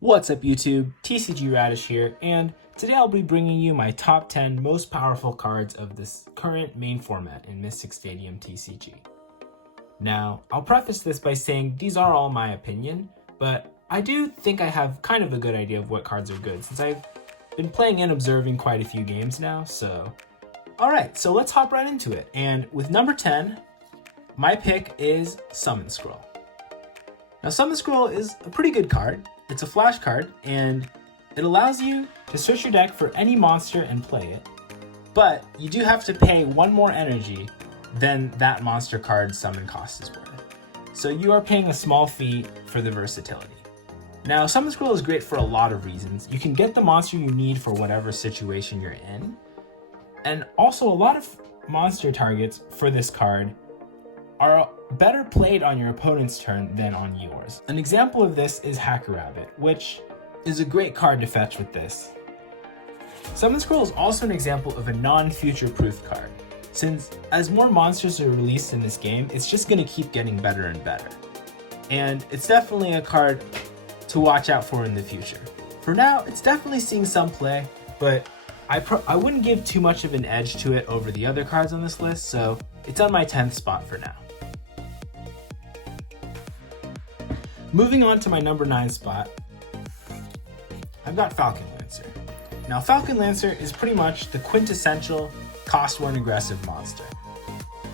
What's up YouTube, TCG Radish here, and today I'll be bringing you my top 10 most powerful cards of this current main format in Mystic Stadium TCG. Now, I'll preface this by saying these are all my opinion, but I do think I have kind of a good idea of what cards are good since I've been playing and observing quite a few games now, so... Alright, so let's hop right into it, and with number 10, my pick is Summon Scroll. Now, Summon Scroll is a pretty good card. It's a flash card, and it allows you to search your deck for any monster and play it, but you do have to pay one more energy than that monster card's summon cost is worth. So you are paying a small fee for the versatility. Now, Summon Scroll is great for a lot of reasons. You can get the monster you need for whatever situation you're in, and also a lot of monster targets for this card are better played on your opponent's turn than on yours. An example of this is Hacker Rabbit, which is a great card to fetch with this. Summon Scroll is also an example of a non-future-proof card, since as more monsters are released in this game, it's just going to keep getting better and better. And it's definitely a card to watch out for in the future. For now, it's definitely seeing some play, but I wouldn't give too much of an edge to it over the other cards on this list, so it's on my 10th spot for now. Moving on to my number 9 spot, I've got Falcon Lancer. Now, Falcon Lancer is pretty much the quintessential cost 1 aggressive monster.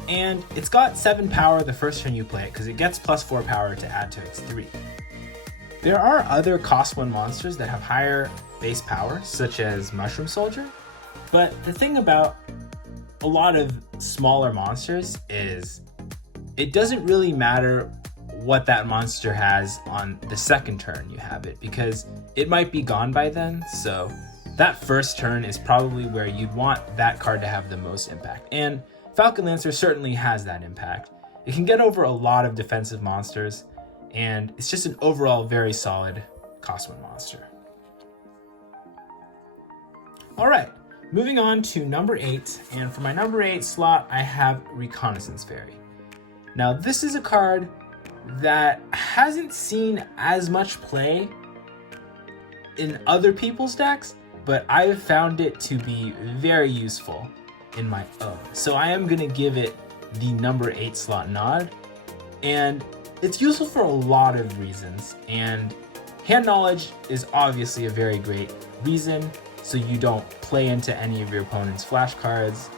And it's got 7 power the first turn you play it because it gets plus 4 power to add to its 3. There are other cost 1 monsters that have higher base power, such as Mushroom Soldier, but the thing about a lot of smaller monsters is it doesn't really matter what that monster has on the second turn you have it, because it might be gone by then, so that first turn is probably where you'd want that card to have the most impact. And Falcon Lancer certainly has that impact. It can get over a lot of defensive monsters, and it's just an overall very solid cost 1 monster. Alright, moving on to number 8, and for my number 8 slot, I have Reconnaissance Fairy. Now, this is a card that hasn't seen as much play in other people's decks, but I've found it to be very useful in my own. So I am going to give it the number 8 slot nod, and it's useful for a lot of reasons, and hand knowledge is obviously a very great reason, so you don't play into any of your opponent's flash cards.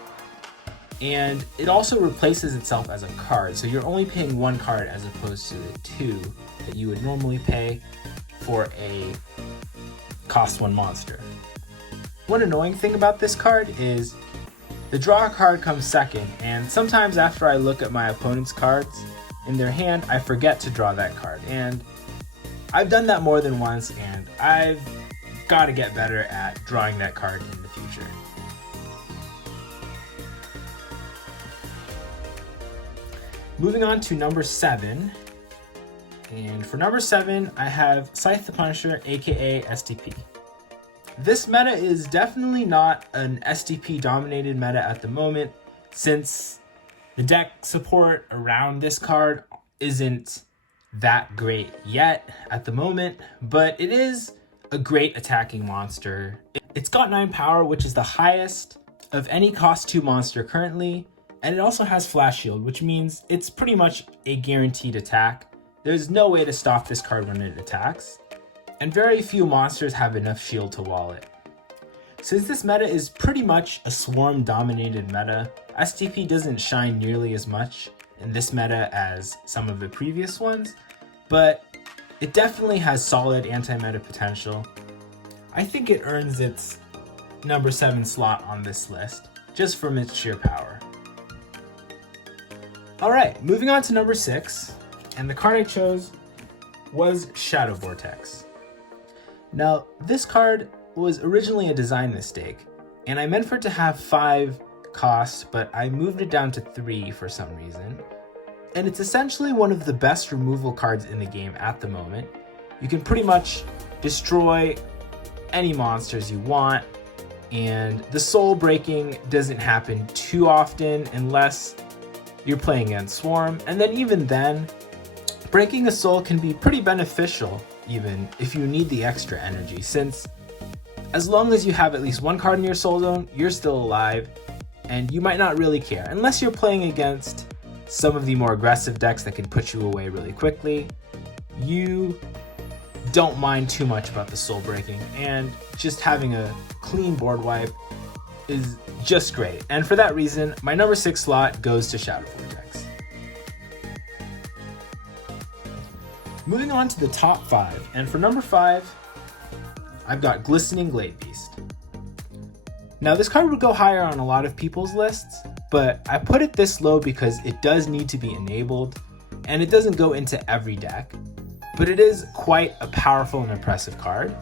And it also replaces itself as a card, so you're only paying 1 card as opposed to the 2 that you would normally pay for a cost 1 monster. One annoying thing about this card is the draw card comes second, and sometimes after I look at my opponent's cards in their hand, I forget to draw that card. And I've done that more than once, and I've got to get better at drawing that card in the future. Moving on to number 7, and for number 7, I have Scythe the Punisher, aka STP. This meta is definitely not an STP dominated meta at the moment, since the deck support around this card isn't that great yet at the moment, but it is a great attacking monster. It's got 9 power, which is the highest of any cost 2 monster currently, and it also has Flash Shield, which means it's pretty much a guaranteed attack. There's no way to stop this card when it attacks, and very few monsters have enough shield to wall it. Since this meta is pretty much a swarm-dominated meta, STP doesn't shine nearly as much in this meta as some of the previous ones, but it definitely has solid anti-meta potential. I think it earns its number 7 slot on this list, just from its sheer power. Alright, moving on to number 6, and the card I chose was Shadow Vortex. Now, this card was originally a design mistake, and I meant for it to have 5 cost, but I moved it down to 3 for some reason. And it's essentially one of the best removal cards in the game at the moment. You can pretty much destroy any monsters you want, and the soul breaking doesn't happen too often unless you're playing against Swarm, and then even then, breaking a soul can be pretty beneficial even if you need the extra energy, since as long as you have at least one card in your soul zone, you're still alive, and you might not really care, unless you're playing against some of the more aggressive decks that can put you away really quickly. You don't mind too much about the soul breaking, and just having a clean board wipe is just great. And for that reason, my number 6 slot goes to Shadow Vortex. Moving on to the top 5, and for number 5, I've got Glistening Glade Beast. Now this card would go higher on a lot of people's lists, but I put it this low because it does need to be enabled, and it doesn't go into every deck, but it is quite a powerful and impressive card.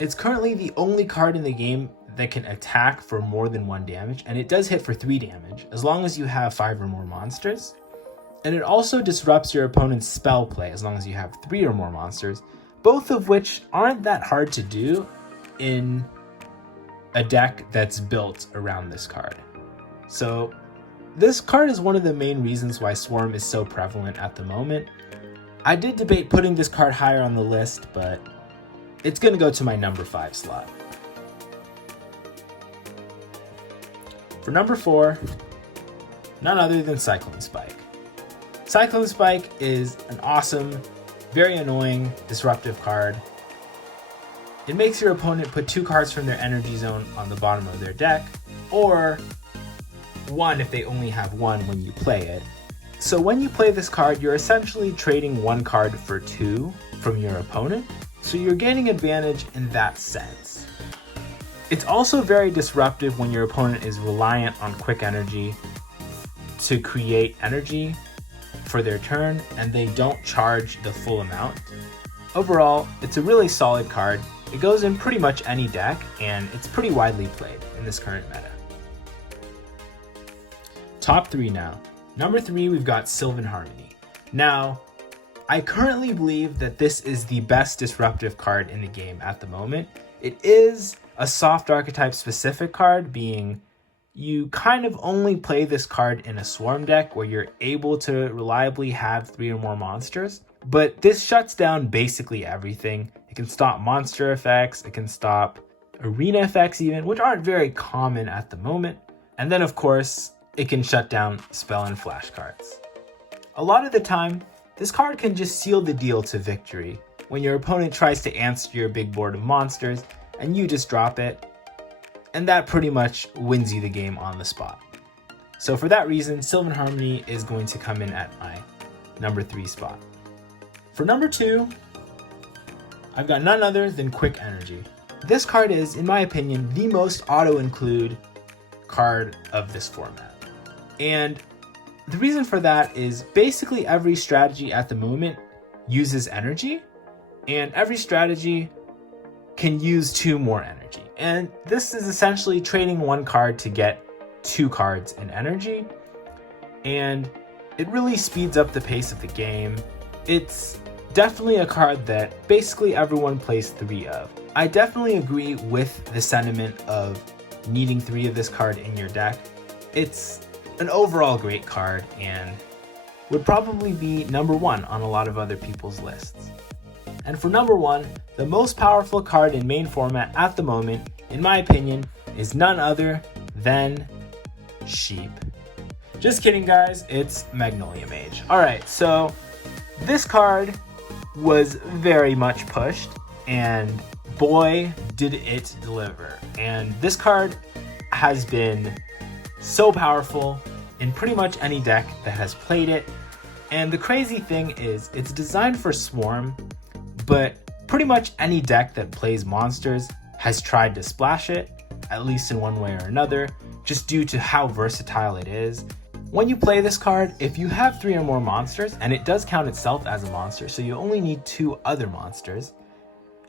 It's currently the only card in the game that can attack for more than 1 damage, and it does hit for 3 damage, as long as you have 5 or more monsters. And it also disrupts your opponent's spell play, as long as you have 3 or more monsters, both of which aren't that hard to do in a deck that's built around this card. So this card is one of the main reasons why Swarm is so prevalent at the moment. I did debate putting this card higher on the list, but it's going to go to my number 5 slot. For number 4, none other than Cyclone Spike. Cyclone Spike is an awesome, very annoying, disruptive card. It makes your opponent put 2 cards from their energy zone on the bottom of their deck, or 1 if they only have 1 when you play it. So when you play this card, you're essentially trading 1 card for 2 from your opponent, so you're gaining advantage in that sense. It's also very disruptive when your opponent is reliant on quick energy to create energy for their turn, and they don't charge the full amount. Overall, it's a really solid card. It goes in pretty much any deck, and it's pretty widely played in this current meta. Top 3 now. Number 3, we've got Sylvan Harmony. Now, I currently believe that this is the best disruptive card in the game at the moment. It is a soft archetype specific card, being you kind of only play this card in a Swarm deck where you're able to reliably have 3 or more monsters. But this shuts down basically everything. It can stop monster effects, it can stop arena effects even, which aren't very common at the moment. And then of course, it can shut down spell and flash cards. A lot of the time, this card can just seal the deal to victory when your opponent tries to answer your big board of monsters and you just drop it, and that pretty much wins you the game on the spot. So for that reason, Sylvan Harmony is going to come in at my number 3 spot. For number 2, I've got none other than Quick Energy. This card is, in my opinion, the most auto-include card of this format. And the reason for that is basically every strategy at the moment uses energy, and every strategy can use 2 more energy. And this is essentially trading 1 card to get 2 cards in energy, and it really speeds up the pace of the game. It's definitely a card that basically everyone plays 3 of. I definitely agree with the sentiment of needing 3 of this card in your deck. It's an overall great card and would probably be number 1 on a lot of other people's lists. And for number 1, the most powerful card in main format at the moment, in my opinion, is none other than Sheep. Just kidding, guys, it's Magnolia Mage. Alright, so this card was very much pushed, and boy did it deliver. And this card has been so powerful in pretty much any deck that has played it. And the crazy thing is, it's designed for Swarm, but pretty much any deck that plays monsters has tried to splash it, at least in one way or another, just due to how versatile it is. When you play this card, if you have 3 or more monsters, and it does count itself as a monster, so you only need 2 other monsters,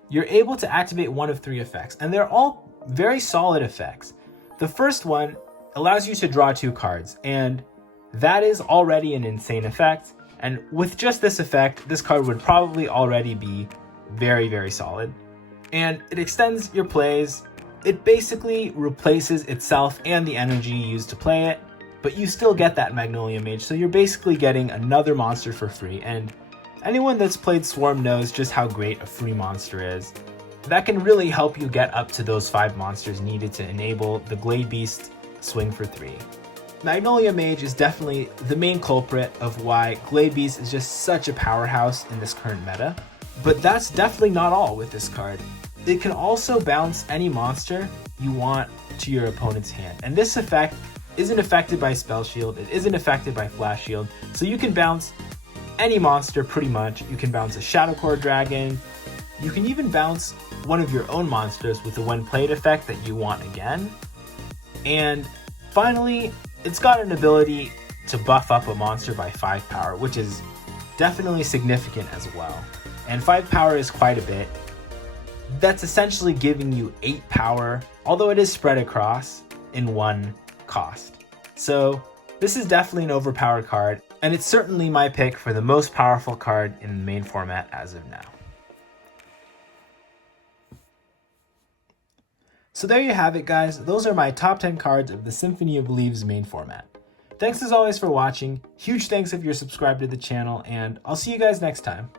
you're able to activate 1 of 3 effects, and they're all very solid effects. The first one allows you to draw 2 cards, and that is already an insane effect, and with just this effect, this card would probably already be very, very solid. And it extends your plays. It basically replaces itself and the energy used to play it, but you still get that Magnolia Mage, so you're basically getting another monster for free, and Anyone that's played Swarm knows just how great a free monster is. That can really help you get up to those 5 monsters needed to enable the Glade Beast swing for 3. Magnolia Mage is definitely the main culprit of why Glade Beast is just such a powerhouse in this current meta. But that's definitely not all with this card. It can also bounce any monster you want to your opponent's hand. And this effect isn't affected by Spell Shield, it isn't affected by Flash Shield, so you can bounce any monster pretty much. You can bounce a Shadowcore Dragon, you can even bounce one of your own monsters with the when played effect that you want again. And finally, it's got an ability to buff up a monster by 5 power, which is definitely significant as well. And 5 power is quite a bit. That's essentially giving you 8 power, although it is spread across in 1 cost. So this is definitely an overpowered card, and it's certainly my pick for the most powerful card in the main format as of now. So there you have it, guys. Those are my top 10 cards of the Symphony of Leaves main format. Thanks as always for watching. Huge thanks if you're subscribed to the channel, and I'll see you guys next time.